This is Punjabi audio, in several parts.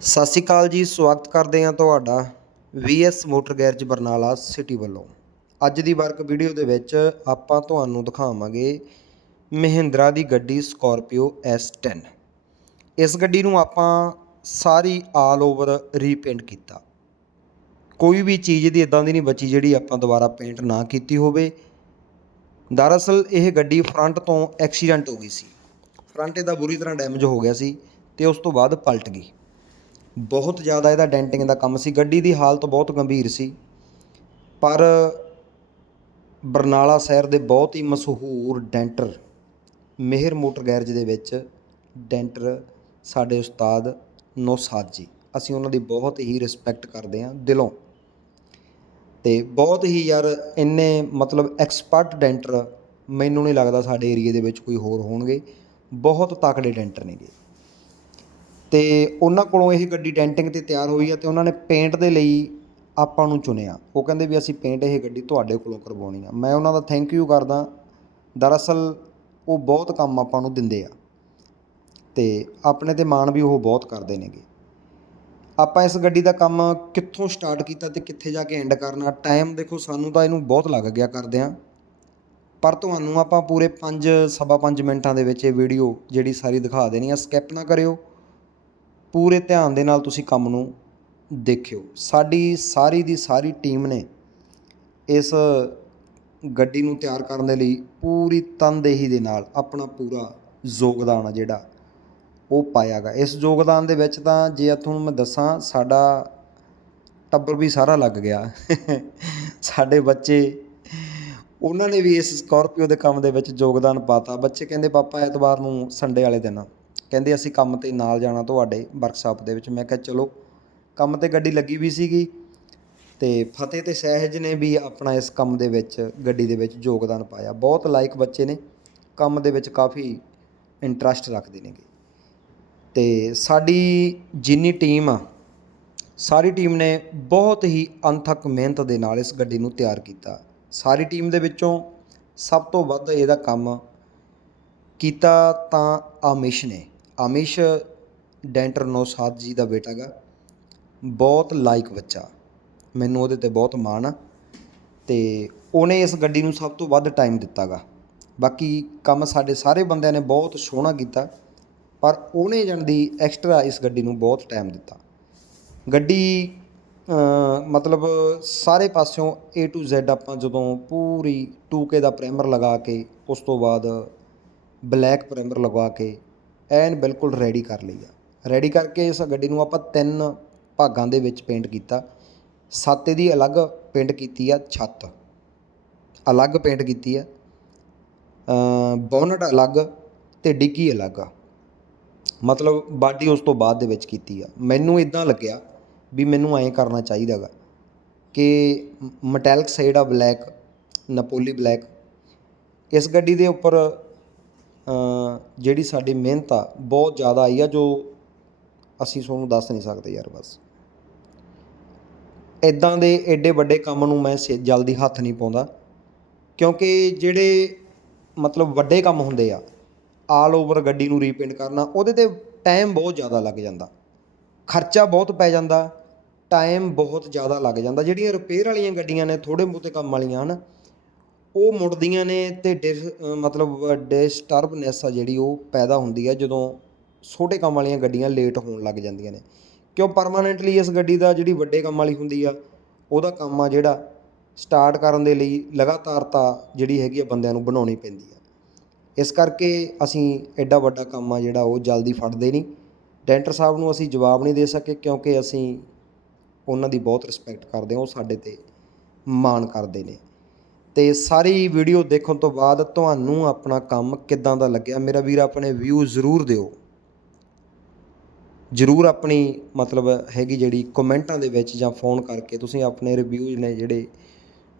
ਸਤਿ ਸ਼੍ਰੀ ਅਕਾਲ ਜੀ, ਸਵਾਗਤ ਕਰਦੇ ਹਾਂ ਤੁਹਾਡਾ V S motor garage Barnala city ਵੱਲੋਂ। ਅੱਜ ਦੀ ਵਰਕ ਵੀਡੀਓ ਦੇ ਵਿੱਚ ਆਪਾਂ ਤੁਹਾਨੂੰ ਦਿਖਾਵਾਂਗੇ ਮਹਿੰਦਰਾ ਦੀ ਗੱਡੀ ਸਕਾਰਪੀਓ S10 ਇਸ ਗੱਡੀ ਨੂੰ ਆਪਾਂ ਸਾਰੀ ਆਲ ਓਵਰ ਰੀਪੇਂਟ ਕੀਤਾ। ਕੋਈ ਵੀ ਚੀਜ਼ ਦੀ ਇਦਾਂ ਦੀ ਨਹੀਂ ਬਚੀ ਜਿਹੜੀ ਆਪਾਂ ਦੁਬਾਰਾ ਪੇਂਟ ਨਾ ਕੀਤੀ ਹੋਵੇ। ਦਰਅਸਲ ਇਹ ਗੱਡੀ ਫਰੰਟ ਤੋਂ ਐਕਸੀਡੈਂਟ ਹੋ ਗਈ ਸੀ। ਫਰੰਟ ਇਹਦਾ ਬੁਰੀ ਤਰ੍ਹਾਂ ਡੈਮੇਜ ਹੋ ਗਿਆ ਸੀ ਤੇ ਉਸ ਤੋਂ ਬਾਅਦ ਪਲਟ ਗਈ। ਬਹੁਤ ਜ਼ਿਆਦਾ ਇਹਦਾ ਡੈਂਟਿੰਗ ਦਾ ਕੰਮ ਸੀ। ਗੱਡੀ ਦੀ ਹਾਲਤ ਬਹੁਤ ਗੰਭੀਰ ਸੀ। ਪਰ ਬਰਨਾਲਾ ਸ਼ਹਿਰ ਦੇ ਬਹੁਤ ਹੀ ਮਸ਼ਹੂਰ ਡੈਂਟਰ ਮਿਹਰ ਮੋਟਰ ਗੈਰਜ ਦੇ ਵਿੱਚ ਡੈਂਟਰ ਸਾਡੇ ਉਸਤਾਦ ਨੌਸਾਦ ਜੀ। ਅਸੀਂ ਉਹਨਾਂ ਦੀ ਬਹੁਤ ਹੀ ਰਿਸਪੈਕਟ ਕਰਦੇ ਹਾਂ ਦਿਲੋਂ। ਤੇ ਬਹੁਤ ਹੀ ਯਾਰ ਇੰਨੇ ਮਤਲਬ ਐਕਸਪਰਟ ਡੈਂਟਰ ਮੈਨੂੰ ਨਹੀਂ ਲੱਗਦਾ ਸਾਡੇ ਏਰੀਏ ਦੇ ਵਿੱਚ ਕੋਈ ਹੋਰ ਹੋਣਗੇ। ਬਹੁਤ ਤਕੜੇ ਡੈਂਟਰ ਨੇਗੇ। ਅਤੇ ਉਹਨਾਂ ਕੋਲੋਂ ਇਹ ਗੱਡੀ ਡੈਂਟਿੰਗ ਤੇ ਤਿਆਰ ਹੋਈ ਆ ਅਤੇ ਉਹਨਾਂ ਨੇ ਪੇਂਟ ਦੇ ਲਈ ਆਪਾਂ ਨੂੰ ਚੁਣਿਆ। ਉਹ ਕਹਿੰਦੇ ਵੀ ਅਸੀਂ ਪੇਂਟ ਇਹ ਗੱਡੀ ਤੁਹਾਡੇ ਕੋਲੋਂ ਕਰਵਾਉਣੀ ਆ। ਮੈਂ ਉਹਨਾਂ ਦਾ ਥੈਂਕ ਯੂ ਕਰਦਾ। ਦਰਅਸਲ ਉਹ ਬਹੁਤ ਕੰਮ ਆਪਾਂ ਨੂੰ ਦਿੰਦੇ ਆ। ਅਤੇ ਆਪਣੇ ਤੇ ਮਾਣ ਵੀ ਉਹ ਬਹੁਤ ਕਰਦੇ ਨੇਗੇ। ਆਪਾਂ ਇਸ ਗੱਡੀ ਦਾ ਕੰਮ ਕਿੱਥੋਂ ਸਟਾਰਟ ਕੀਤਾ ਤੇ ਕਿੱਥੇ ਜਾ ਕੇ ਐਂਡ ਕਰਨਾ? ਟਾਈਮ ਦੇਖੋ, ਸਾਨੂੰ ਤਾਂ ਇਹਨੂੰ ਬਹੁਤ ਲੱਗ ਗਿਆ ਕਰਦੇ ਕਰਦਿਆਂ। ਪਰ ਤੁਹਾਨੂੰ ਆਪਾਂ ਪੂਰੇ 5 ਸਵਾ 5 ਮਿੰਟਾਂ ਦੇ ਵਿੱਚ ਇਹ ਵੀਡੀਓ ਜਿਹੜੀ ਸਾਰੀ ਦਿਖਾ ਦੇਣੀ ਆ ਸਕਿਪ ਨਾ ਕਰਿਓ। ਪੂਰੇ ਧਿਆਨ ਦੇ ਨਾਲ ਤੁਸੀਂ ਕੰਮ ਨੂੰ ਦੇਖਿਓ। ਸਾਡੀ ਸਾਰੀ ਦੀ ਸਾਰੀ ਟੀਮ ਨੇ ਇਸ ਗੱਡੀ ਨੂੰ ਤਿਆਰ ਕਰਨ ਦੇ ਲਈ ਪੂਰੀ ਤਨਦੇਹੀ ਦੇ ਨਾਲ ਆਪਣਾ ਪੂਰਾ ਯੋਗਦਾਨ ਆ ਜਿਹੜਾ ਉਹ ਪਾਇਆਗਾ ਇਸ ਯੋਗਦਾਨ ਦੇ ਵਿੱਚ ਤਾਂ ਜੇ ਤੁਹਾਨੂੰ ਮੈਂ ਦੱਸਾਂ, ਸਾਡਾ ਟੱਬਰ ਵੀ ਸਾਰਾ ਲੱਗ ਗਿਆ। ਸਾਡੇ ਬੱਚੇ, ਉਹਨਾਂ ਨੇ ਵੀ ਇਸ ਸਕਾਰਪੀਓ ਦੇ ਕੰਮ ਦੇ ਵਿੱਚ ਯੋਗਦਾਨ ਪਾਤਾ। ਬੱਚੇ ਕਹਿੰਦੇ, ਪਾਪਾ, ਐਤਵਾਰ ਨੂੰ ਸੰਡੇ ਵਾਲੇ ਦਿਨ ਕਹਿੰਦੇ ਅਸੀਂ ਕੰਮ ਤੇ ਨਾਲ ਜਾਣਾ ਤੁਹਾਡੇ ਵਰਕਸ਼ਾਪ ਦੇ ਵਿੱਚ। ਮੈਂ ਕਿਹਾ, ਚਲੋ, ਕੰਮ ਤੇ ਗੱਡੀ ਲੱਗੀ ਵੀ ਸੀਗੀ ਤੇ ਫਤਿਹ ਤੇ ਸਹਿਜ ਨੇ ਵੀ ਆਪਣਾ ਇਸ ਕੰਮ ਦੇ ਵਿੱਚ, ਗੱਡੀ ਦੇ ਵਿੱਚ ਯੋਗਦਾਨ ਪਾਇਆ। ਬਹੁਤ ਲਾਇਕ ਬੱਚੇ ਨੇ, ਕੰਮ ਦੇ ਵਿੱਚ ਕਾਫੀ ਇੰਟਰਸਟ ਰੱਖਦੇ ਨੇਗੇ। ਤੇ ਸਾਡੀ ਜਿੰਨੀ ਟੀਮ ਆ, ਸਾਰੀ ਟੀਮ ਨੇ ਬਹੁਤ ਹੀ ਅਣਥੱਕ ਮਿਹਨਤ ਦੇ ਨਾਲ ਇਸ ਗੱਡੀ ਨੂੰ ਤਿਆਰ ਕੀਤਾ। ਸਾਰੀ ਟੀਮ ਦੇ ਵਿੱਚੋਂ ਸਭ ਤੋਂ ਵੱਧ ਇਹਦਾ ਕੰਮ ਕੀਤਾ ਤਾਂ ਆਮਿਸ਼ ਨੇ। ਅਮਿਸ਼ ਡੈਂਟਰ ਨੌਸਾਦ ਜੀ ਦਾ ਬੇਟਾ ਗਾ। ਬਹੁਤ ਲਾਇਕ ਬੱਚਾ। ਮੈਨੂੰ ਉਹਦੇ ਤੇ ਬਹੁਤ ਮਾਣ ਆ। ਤੇ ਉਹਨੇ ਇਸ ਗੱਡੀ ਨੂੰ ਸਭ ਤੋਂ ਵੱਧ ਟਾਈਮ ਦਿੱਤਾਗਾ ਬਾਕੀ ਕੰਮ ਸਾਡੇ ਸਾਰੇ ਬੰਦਿਆਂ ਨੇ ਬਹੁਤ ਸੋਹਣਾ ਕੀਤਾ। ਪਰ ਉਹਨੇ ਜਣ ਦੀ ਐਕਸਟਰਾ ਇਸ ਗੱਡੀ ਨੂੰ ਬਹੁਤ ਟਾਈਮ ਦਿੱਤਾ। ਗੱਡੀ ਮਤਲਬ ਸਾਰੇ ਪਾਸਿਓਂ A to Z ਆਪਾਂ ਜਦੋਂ ਪੂਰੀ 2K ਦਾ ਪ੍ਰਾਈਮਰ ਲਗਾ ਕੇ, ਉਸ ਤੋਂ ਬਾਅਦ ਬਲੈਕ ਪ੍ਰਾਈਮਰ ਲਗਾ ਕੇ ਐਨ ਬਿਲਕੁਲ ਰੈਡੀ ਕਰ ਲਈ ਆ। ਰੈਡੀ ਕਰਕੇ ਇਸ ਗੱਡੀ ਨੂੰ ਆਪਾਂ ਤਿੰਨ ਭਾਗਾਂ ਦੇ ਵਿੱਚ ਪੇਂਟ ਕੀਤਾ। ਸੱਤ ਇਹਦੀ ਅਲੱਗ ਪੇਂਟ ਕੀਤੀ ਆ, ਛੱਤ। ਅਲੱਗ ਪੇਂਟ ਕੀਤੀ ਆ। ਬੋਨਟ ਅਲੱਗ ਤੇ ਡਿੱਗੀ ਅਲੱਗ ਆ। ਮਤਲਬ ਬਾਡੀ ਉਸ ਤੋਂ ਬਾਅਦ ਦੇ ਵਿੱਚ ਕੀਤੀ ਆ। ਮੈਨੂੰ ਇਦਾਂ ਲੱਗਿਆ ਵੀ ਮੈਨੂੰ ਐਂ ਕਰਨਾ ਚਾਹੀਦਾਗਾ ਕਿ ਮਟੈਲਿਕ ਸਾਈਡ ਆ ਬਲੈਕ ਨਪੋਲੀ ਬਲੈਕ ਇਸ ਗੱਡੀ ਦੇ ਉੱਪਰ ਜਿਹੜੀ ਸਾਡੀ ਮਿਹਨਤ ਆ, ਬਹੁਤ ਜ਼ਿਆਦਾ ਆਈ ਆ ਜੋ ਅਸੀਂ ਤੁਹਾਨੂੰ ਦੱਸ ਨਹੀਂ ਸਕਦੇ ਯਾਰ ਬਸ। ਇਦਾਂ ਦੇ ਐਡੇ ਵੱਡੇ ਕੰਮ ਨੂੰ ਮੈਂ ਛੇ- ਜਲਦੀ ਹੱਥ ਨਹੀਂ ਪਾਉਂਦਾ। ਕਿਉਂਕਿ ਜਿਹੜੇ ਮਤਲਬ ਵੱਡੇ ਕੰਮ ਹੁੰਦੇ ਆ ਆਲ ਓਵਰ ਗੱਡੀ ਨੂੰ ਰੀਪੇਂਟ ਕਰਨਾ, ਉਹਦੇ ਤੇ ਟਾਈਮ ਬਹੁਤ ਜ਼ਿਆਦਾ ਲੱਗ ਜਾਂਦਾ। ਖਰਚਾ ਬਹੁਤ ਪੈ ਜਾਂਦਾ ਟਾਈਮ ਬਹੁਤ ਜ਼ਿਆਦਾ ਲੱਗ ਜਾਂਦਾ। ਜਿਹੜੀਆਂ ਰਿਪੇਅਰ ਵਾਲੀਆਂ ਗੱਡੀਆਂ ਨੇ ਥੋੜੇ ਬਹੁਤੇ ਕੰਮ ਵਾਲੀਆਂ ਹਨ ਉਹ ਮੁੜਦੀਆਂ ਨੇ ਤੇ ਡਿਸ- ਮਤਲਬ ਡਿਸਟਰਬਨੈਸ ਆ ਜਿਹੜੀ ਉਹ ਪੈਦਾ ਹੁੰਦੀ ਆ ਜਦੋਂ ਛੋਟੇ ਕੰਮ ਵਾਲੀਆਂ ਗੱਡੀਆਂ ਲੇਟ ਹੋਣ ਲੱਗ ਜਾਂਦੀਆਂ ਨੇ। ਕਿਉਂ ਪਰਮਾਨੈਂਟਲੀ ਇਸ ਗੱਡੀ ਦਾ ਜਿਹੜੀ ਵੱਡੇ ਕੰਮ ਵਾਲੀ ਹੁੰਦੀ ਆ, ਉਹਦਾ ਕੰਮ ਆ ਜਿਹੜਾ ਸਟਾਰਟ ਕਰਨ ਦੇ ਲਈ ਲਗਾਤਾਰਤਾ ਜਿਹੜੀ ਹੈਗੀ ਆ ਬੰਦਿਆਂ ਨੂੰ ਬਣਾਉਣੀ ਪੈਂਦੀ ਆ। ਇਸ ਕਰਕੇ ਅਸੀਂ ਐਡਾ ਵੱਡਾ ਕੰਮ ਆ ਜਿਹੜਾ ਉਹ ਜਲਦੀ ਫੜਦੇ ਨਹੀਂ। ਡੈਂਟਰ ਸਾਹਿਬ ਨੂੰ ਅਸੀਂ ਜਵਾਬ ਨਹੀਂ ਦੇ ਸਕੇ ਕਿਉਂਕਿ ਅਸੀਂ ਉਹਨਾਂ ਦੀ ਬਹੁਤ ਰਿਸਪੈਕਟ ਕਰਦੇ ਹਾਂ, ਉਹ ਸਾਡੇ ਤੇ ਮਾਣ ਕਰਦੇ ਨੇ। ਅਤੇ ਸਾਰੀ ਵੀਡੀਓ ਦੇਖਣ ਤੋਂ ਬਾਅਦ ਤੁਹਾਨੂੰ ਆਪਣਾ ਕੰਮ ਕਿੱਦਾਂ ਦਾ ਲੱਗਿਆ? ਮੇਰਾ ਵੀਰ ਆਪਣੇ ਵਿਊ ਜ਼ਰੂਰ ਦਿਓ। ਜ਼ਰੂਰ ਆਪਣੀ ਮਤਲਬ ਹੈਗੀ ਜਿਹੜੀ ਕਮੈਂਟਾਂ ਦੇ ਵਿੱਚ ਜਾਂ ਫੋਨ ਕਰਕੇ ਤੁਸੀਂ ਆਪਣੇ ਰਿਵਿਊਜ਼ ਨੇ ਜਿਹੜੇ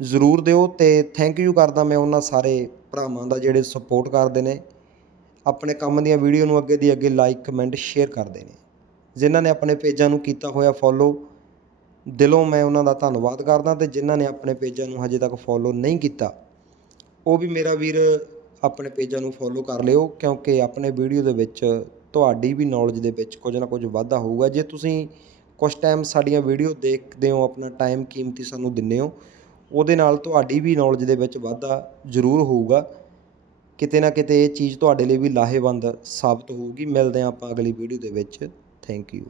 ਜ਼ਰੂਰ ਦਿਓ ਤੇ ਥੈਂਕ ਯੂ ਕਰਦਾ ਮੈਂ ਉਹਨਾਂ ਸਾਰੇ ਭਰਾਵਾਂ ਦਾ ਜਿਹੜੇ ਸਪੋਰਟ ਕਰਦੇ ਨੇ। ਆਪਣੇ ਕੰਮ ਦੀਆਂ ਵੀਡੀਓ ਨੂੰ ਅੱਗੇ ਦੀ ਅੱਗੇ ਲਾਈਕ ਕਮੈਂਟ ਸ਼ੇਅਰ ਕਰਦੇ ਨੇ। ਜਿਨ੍ਹਾਂ ਨੇ ਆਪਣੇ ਪੇਜਾਂ ਨੂੰ ਕੀਤਾ ਹੋਇਆ ਫੋਲੋ ਦਿਲੋਂ ਮੈਂ ਉਹਨਾਂ ਦਾ ਧੰਨਵਾਦ ਕਰਦਾ ਤੇ ਜਿਨ੍ਹਾਂ ਨੇ ਆਪਣੇ ਪੇਜਾਂ ਨੂੰ ਹਜੇ ਤੱਕ ਫੋਲੋ ਨਹੀਂ ਕੀਤਾ, ਉਹ ਵੀ ਮੇਰਾ ਵੀਰ ਆਪਣੇ ਪੇਜਾਂ ਨੂੰ ਫੋਲੋ ਕਰ ਲਿਓ, ਕਿਉਂਕਿ ਆਪਣੇ ਵੀਡੀਓ ਦੇ ਵਿੱਚ ਤੁਹਾਡੀ ਵੀ ਨੌਲੇਜ ਦੇ ਵਿੱਚ ਕੁਝ ਨਾ ਕੁਝ ਵਾਧਾ ਹੋਊਗਾ। ਜੇ ਤੁਸੀਂ ਕੁਝ ਟਾਈਮ ਸਾਡੀਆਂ ਵੀਡੀਓ ਦੇਖਦੇ ਹੋ, ਆਪਣਾ ਟਾਈਮ ਕੀਮਤੀ ਸਾਨੂੰ ਦਿੰਦੇ ਹੋ, ਉਹਦੇ ਨਾਲ ਤੁਹਾਡੀ ਵੀ ਨੌਲੇਜ ਦੇ ਵਿੱਚ ਵਾਧਾ ਜ਼ਰੂਰ ਹੋਊਗਾ। ਕਿਤੇ ਨਾ ਕਿਤੇ ਇਹ ਚੀਜ਼ ਤੁਹਾਡੇ ਲਈ ਵੀ ਲਾਹੇਵੰਦ ਸਾਬਤ ਹੋਊਗੀ। ਮਿਲਦੇ ਹਾਂ ਆਪਾਂ ਅਗਲੀ ਵੀਡੀਓ ਦੇ ਵਿੱਚ। Thank you